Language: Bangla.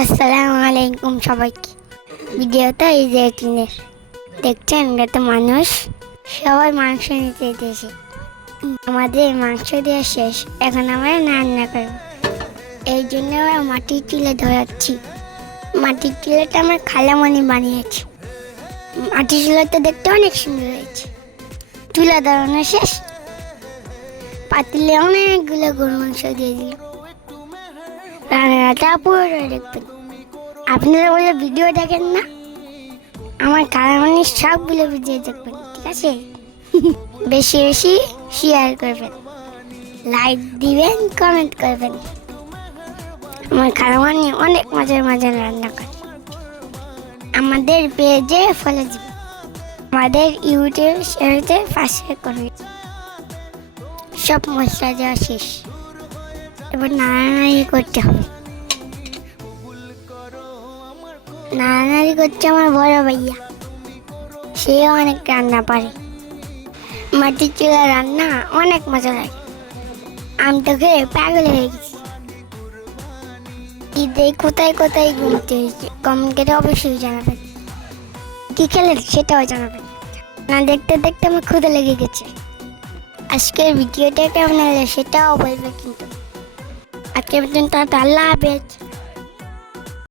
আসসালামু আলাইকুম সবাইকে। ভিডিওটা এই যে টিনের দেখছেন, এটা মানুষ সবাই মাংস নিতে এসেছে। আমাদের মাংস দেওয়া শেষ, এখন আমরা রান্না করব। এই জন্য আমরা মাটির চুলে ধরাচ্ছি। মাটির চুলাটা আমার খালামণি বানিয়েছে। মাটির চুলাটা দেখতে অনেক সুন্দর হয়েছে। চুলা ধরানো শেষ, পাতিলে অনেকগুলো গরু মাংস দিয়ে দিল। রান্নাটা পুরো দেখবেন। আপনারা বলে ভিডিও দেখেন না, আমার খালামণি সবগুলো ভিডিও দেখবেন, ঠিক আছে? বেশি বেশি শেয়ার করবেন, লাইক দিবেন, কমেন্ট করবেন। আমার খালামণি অনেক মজার মজার রান্না করে। আমাদের পেজে ফলো দিবেন, আমাদের ইউটিউব চ্যানেলতে পাশে করবেন। সব মশলা দেওয়া শেষ, এবার নাড়ানাড়ি করতে হবে। নাড়ানাড়ি করছে আমার বড় ভাইয়া, সেও অনেক রান্না পারে। মাটির চুলা রান্না অনেক মজা লাগে। আমি তো খেয়ে পাগল হয়ে গেছি। ঈদে কোথায় কোথায় ঘুরতে হয়েছে কমেন্ট করে অবশ্যই জানাবেন। কি খেলেন সেটাও জানাবেন। না দেখতে দেখতে আমার ক্ষুধা লেগে গেছে। আজকের ভিডিওটা কেমন হলো সেটাও বলবে কিন্তু। আজকের পর্যন্ত আল্লাহ হাফেজ।